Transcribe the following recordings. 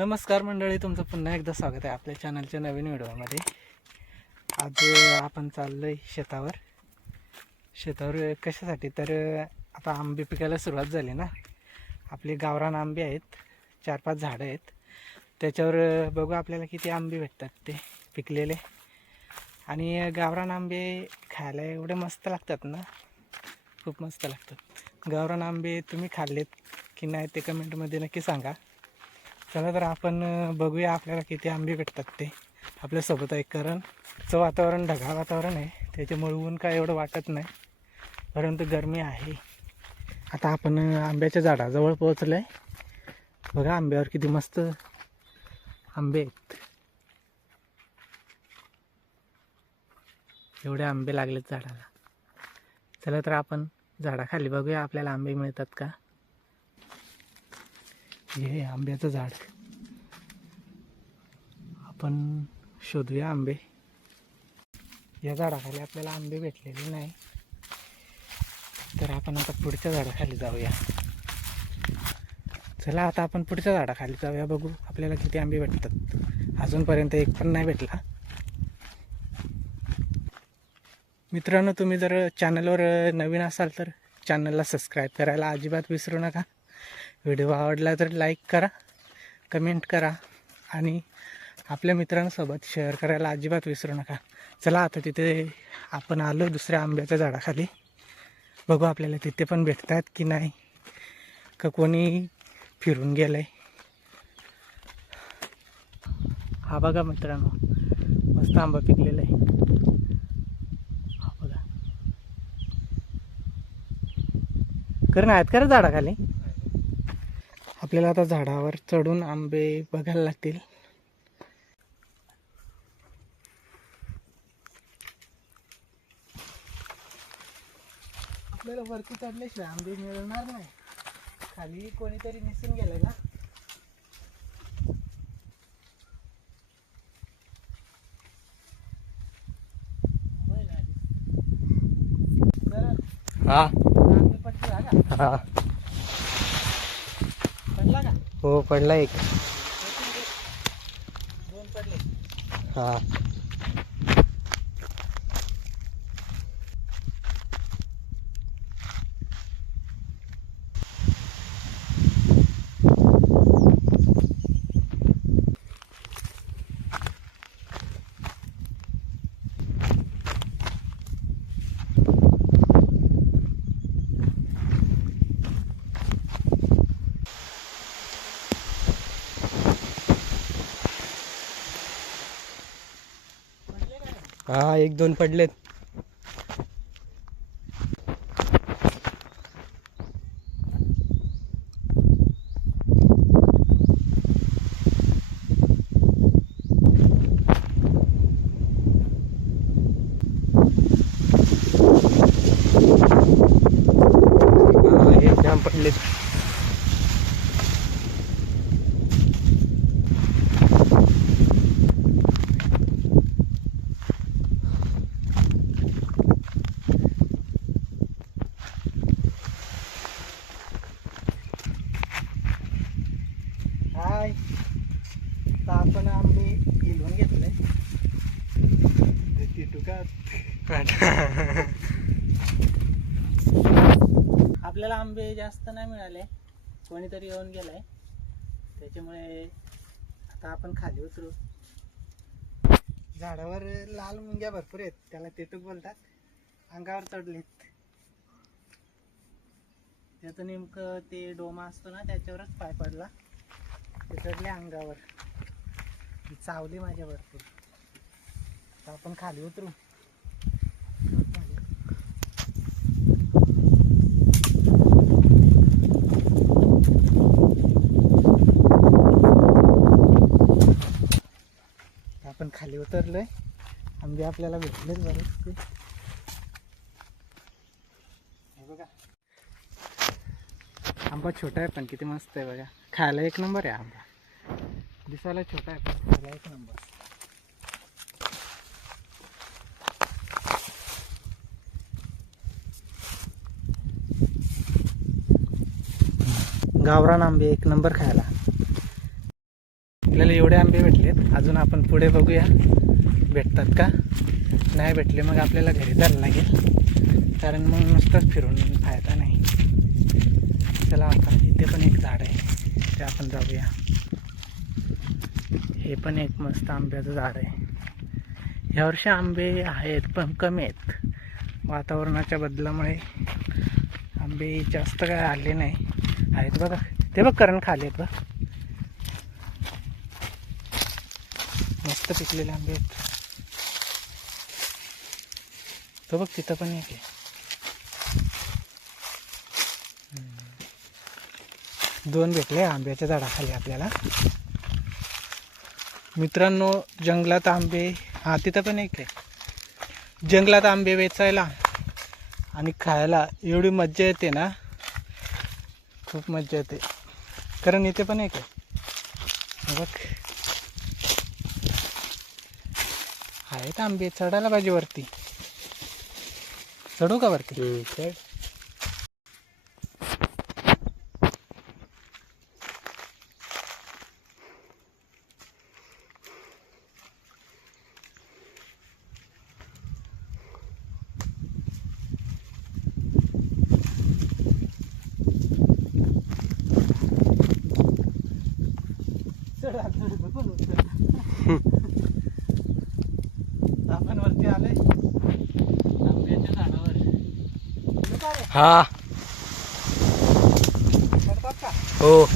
नमस्कार मंडळी, तुमचं पुन्हा एकदा स्वागत आहे आपल्या चॅनलच्या नवीन व्हिडिओमध्ये। आज आपण चाललो आहे शेतावर कशासाठी तर आता आंबे पिकायला सुरुवात झाली ना। आपले गावरान आंबे आहेत, 4-5 झाडं आहेत, त्याच्यावर बघू आपल्याला किती आंबे भेटतात ते पिकलेले। आणि गावरान आंबे खायला एवढे मस्त लागतात ना, खूप मस्त लागतात। गावरान आंबे तुम्ही खाल्लेत की नाही ते कमेंटमध्ये नक्की सांगा। चला तर आपण बघूया आपल्याला किती आंबे भेटतात ते आपल्यासोबत आहे। कारण वातावरण ढगाळ वातावरण आहे, त्याच्यामुळे ऊन काय एवढं वाटत नाही, परंतु गरमी आहे। आता आपण आंब्याच्या झाडाजवळ पोहोचलो आहे। बघा आंब्यावर किती मस्त आंबे आहेत, एवढे आंबे लागलेत झाडाला। चला तर आपण झाडाखाली बघूया आपल्याला आंबे मिळतात का। हे आंब्याचं झाड, आपण शोधूया आंबे। या झाडाखाली आपल्याला आंबे भेटलेले नाही, तर आपण आता पुढच्या झाडाखाली जाऊया। चला आता आपण पुढच्या झाडाखाली जाऊया, बघू आपल्याला किती आंबे भेटतात। अजूनपर्यंत एक पण नाही भेटला। मित्रांनो, तुम्ही जर चॅनलवर नवीन असाल तर चॅनलला सबस्क्राईब करायला अजिबात विसरू नका। व्हिडिओ आवडला तर लाईक करा, कमेंट करा आणि आपल्या मित्रांसोबत शेअर करायला अजिबात विसरू नका। चला आता तिथे आपण आलो दुसऱ्या आंब्याच्या झाडाखाली, बघू आपल्याला तिथे पण भेटतात की नाही, का कोणी फिरून गेलंय। हा बघा मित्रांनो, मस्त आंबा पिकलेला आहे। हा बघा, करण आहेत का रे झाडाखाली। आपल्याला आता झाडावर चढून आंबे बघायला लागतील। आपल्याला वरती चढल्याशिवाय आंबे मिळणार नाही, खाली कोणीतरी निसून गेलंय ना। हा हा, पडला का? हो पडला, एक दोन पडले। हा हा, एक दोन पडलेत। जाम पडलेत। हाय, तर आपण आंबे हिलवून घेतले आपल्याला आंबे जास्त नाही मिळाले, कोणीतरी येऊन गेलाय, त्याच्यामुळे आता आपण खाली उतरू। झाडावर लाल मुंग्या भरपूर आहेत, त्याला तेतूक बोलतात, अंगावर चढलेत। त्याचं नेमकं ते डोमा असतो ना, त्याच्यावरच पाय पडला, ते चढले अंगावर, चावली माझ्या भरपूर। आता आपण खाली उतरू। आपण खाली उतरलोय, आंबे आपल्याला भेटलेच बरेच। हे बघा, आंबा छोटा आहे पण किती मस्त आहे बघा, खायला एक नंबर आहे। आंबा दिसायला छोटा आहे पण खायला एक नंबर। गावरान आंबे एक नंबर खायला। आपल्याला एवढे आंबे भेटलेत. अजून आपण पुढे बघूया भेटतात का. नाही भेटले मग आपल्याला घरी जायला लागेल, कारण मग नुसतंच फिरून फायदा नाही. चला आता इथे पण एक झाड आहे, ते आपण जाऊया. हे पण एक मस्त आंब्याचं झाड आहे. यावर्षी आंबे आहेत पण कमी आहेत. वातावरणाच्या बदलामुळे आंबे जास्त काय आले नाही. आहेत बघा, ते बघ करण खाली आहेत बघ, मस्त पिकलेले आंबे आहेत. तो बघ तिथं पण एक आहे. 2 भेटले आंब्याच्या झाडाखाली आपल्याला. मित्रांनो, जंगलात आंबे, हा तिथं पण एक आहे. जंगलात आंबे वेचायला आणि खायला एवढी मज्जा येते ना, खूप मज्जा येते. कारण इथे पण एक आहे बघ, आहेत आंबे. चढायला पाहिजे वरती. चढू का वरती? चढ. आपण वरती आलोय आंब्याच्या झाडावर. हा चढतात का? हो.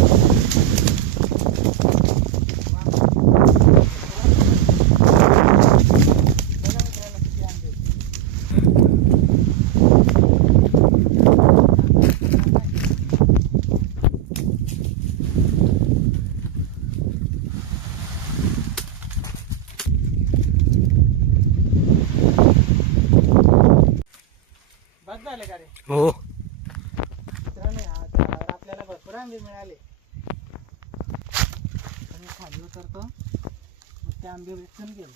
बस झाले का रे? हो. आपल्याला भरपूर आंबे मिळाले. मी खाली उतरतो, मग ते आंबे वेचून घेऊ.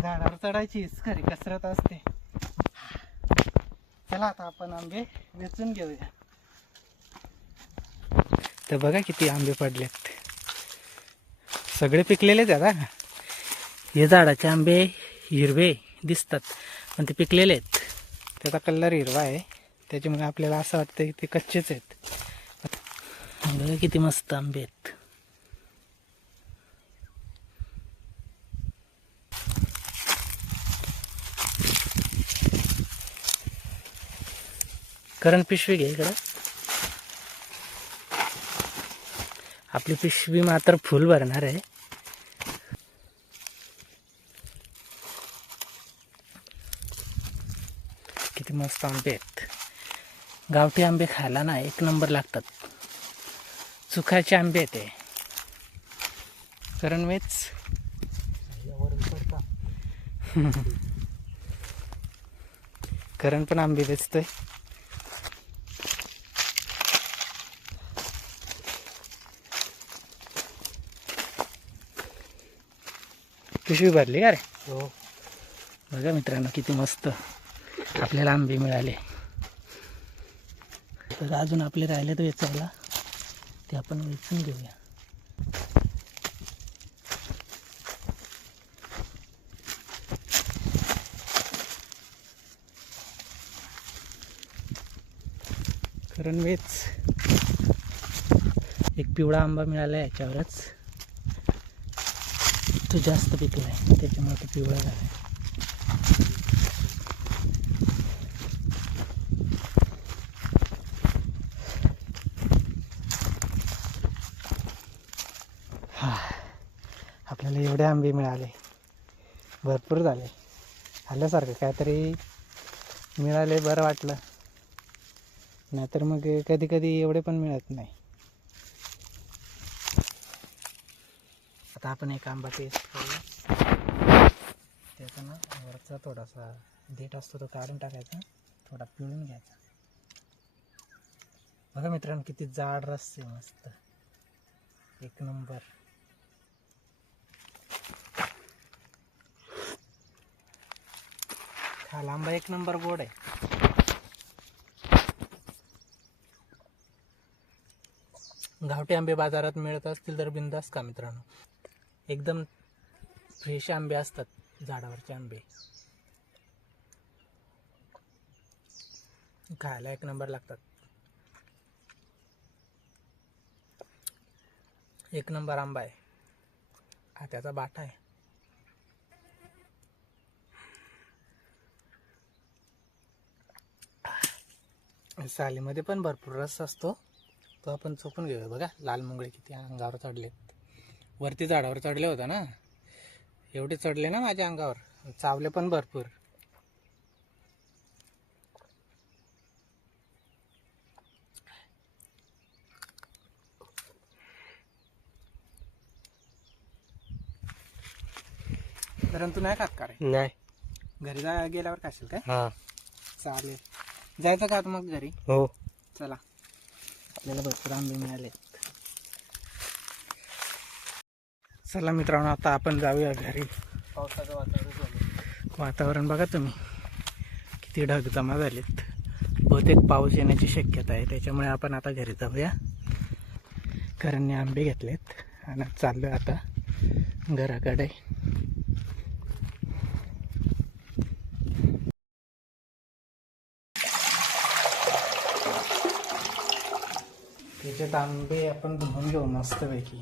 झाडावर चढायची हीच खरी कसरत असते. चला आता आपण आंबे वेचून घेऊया. तर बघा किती आंबे पडलेत, सगळे पिकलेलेच आहेत. हा, हे झाडाचे आंबे हिरवे दिसतात पण ते पिकलेले आहेत. त्याचा कलर हिरवा आहे, त्याच्यामुळे आपल्याला असं वाटतं की ते कच्चेच आहेत. बघा किती मस्त आंबे आहेत. करण पिशवी घे इकडं. आपली पिशवी मात्र फुल भरणार आहे. किती मस्त आंबे आहेत. गावठी आंबे खायला ना एक नंबर लागतात. चुकाचे आंबे आहेत ते. करण वेच. करण पण आंबे वेचतोय. पिशवी भरली का रे? हो. बघा मित्रांनो किती मस्त आपल्याला आंबे मिळाले. तर अजून आपले राहिले तर वेचायला, ते आपण वेचून घेऊया. कारण वेच. एक पिवळा आंबा मिळाला याच्यावरच, तो जास्त पिकला आहे त्याच्यामुळे तो पिवळा झाला. हा, आपल्याला एवढे आंबे मिळाले, भरपूर झाले. आल्यासारखं काहीतरी मिळाले, बरं वाटलं. नाहीतर मग कधी कधी एवढे पण मिळत नाही. आता आपण एक आंबा टेस्ट करूया. त्याचा ना वरचा थोडासा देठ असतो तो काढून टाकायचा, थोडा पिळून घ्यायचा. बघा मित्रांनो किती जाड रस्ते मस्त एक नंबर. खाला आंबा एक नंबर गोड आहे. गावठी आंबे बाजारात मिळत असतील तर बिंदास का मित्रांनो, एकदम फ्रेश आंबे असतात झाडावरचे आंबे, खायला एक नंबर लागतात. एक नंबर आंबा आहे हा, त्याचा बाटा आहे. सालीमध्ये पण भरपूर रस असतो, तो आपण चोपून घेऊया. बघा लाल मुंगळे किती अंगावर चढले, वरती झाडावर चढले होते ना, एवढे चढले ना माझ्या अंगावर, चावले पण भरपूर. परंतु नाही खात का रे? नाही. घरी गेल्यावर खाशील काय? हा. चालेल, जायचं का मग घरी? हो. चला, आपल्याला भरपूर आंबे मिळाले. चला मित्रांनो, आता आपण जाऊया घरी. पावसाचं वातावरण झालं. वातावरण बघा तुम्ही, किती ढग जमा झालेत. बहुतेक पाऊस येण्याची शक्यता आहे, त्याच्यामुळे आपण आता घरी जाऊया. करणने आंबे घेतलेत आणि चाललोय आता घराकडे. त्याच्यात आंबे आपण धुवून घेऊ मस्तपैकी.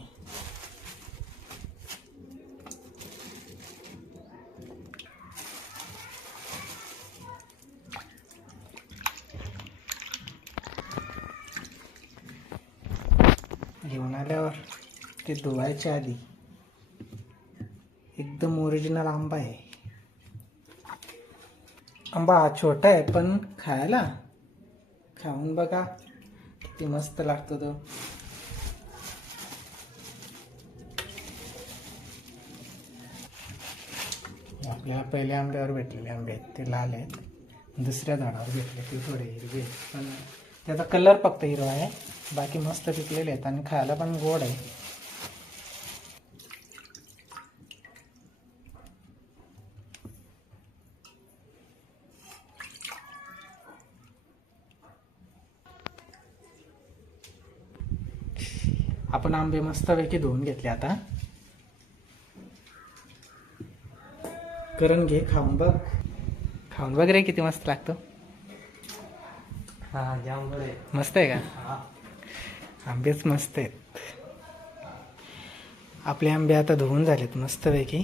घेऊन आल्यावर ते धुवायच्या आधी एकदम ओरिजिनल आंबा आहे. आंबा हा छोटा आहे पण खायला, खाऊन बघा किती मस्त लागतो तो. आपल्याला पहिल्या आंब्यावर भेटलेले आंबे आहेत ते लाल आहेत, दुसऱ्या झाडावर भेटले ते थोडे हिरवे आहेत, पण त्याचा कलर फक्त हिरवा आहे, बाकी मस्त पिकलेले आहेत आणि खायला पण गोड आहे. आपण आंबे मस्तपैकी धुवून घेतले. आता करण घे, खाऊन बघ. खाऊन बघ रे, किती मस्त लागतो. हा, जाम बरं आहे. मस्त आहे का? हा. आंबेच मस्त आहेत. आपले आंबे आता धुवून झालेत मस्तपैकी,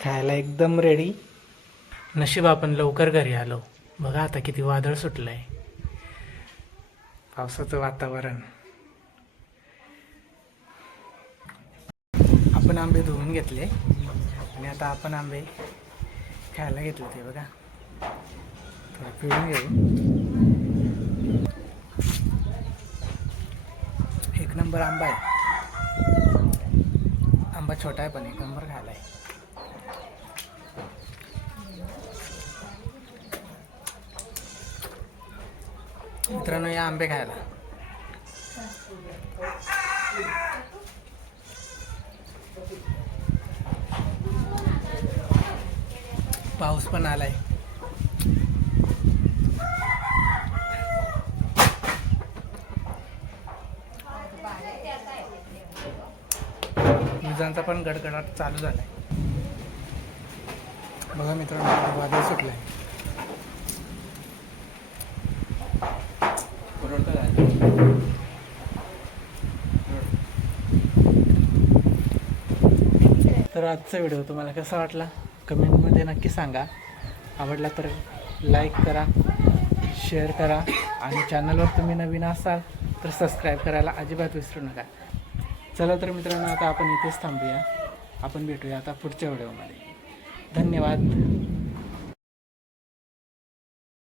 खायला एकदम रेडी. नशीब आपण लवकर घरी आलो. बघा आता किती वादळ सुटलं आहे, पावसाचं वातावरण. आपण आंबे धुवून घेतले आणि आता आपण आंबे खायला घेतले. ते बघा, थोडं पिळून घेऊ. एक नंबर आंबा आहे. आंबा छोटा आहे पण एक नंबर खायला आहे. मित्रांनो, या आंबे खायला. पाऊस पण आलाय. विजांचा पण गडगडाट चालू झालाय. बघा मित्रांनो, वादळ सुटलंय. तर आजचा व्हिडिओ तुम्हाला कसा वाटला कमेंटमध्ये नक्की सांगा. आवडला तर लाईक करा, शेअर करा आणि चॅनलवर तुम्ही नवीन असाल तर सबस्क्राईब करायला अजिबात विसरू नका. चला तर मित्रांनो, आता आपण इथेच थांबूया. आपण भेटूया आता पुढच्या व्हिडिओमध्ये. धन्यवाद.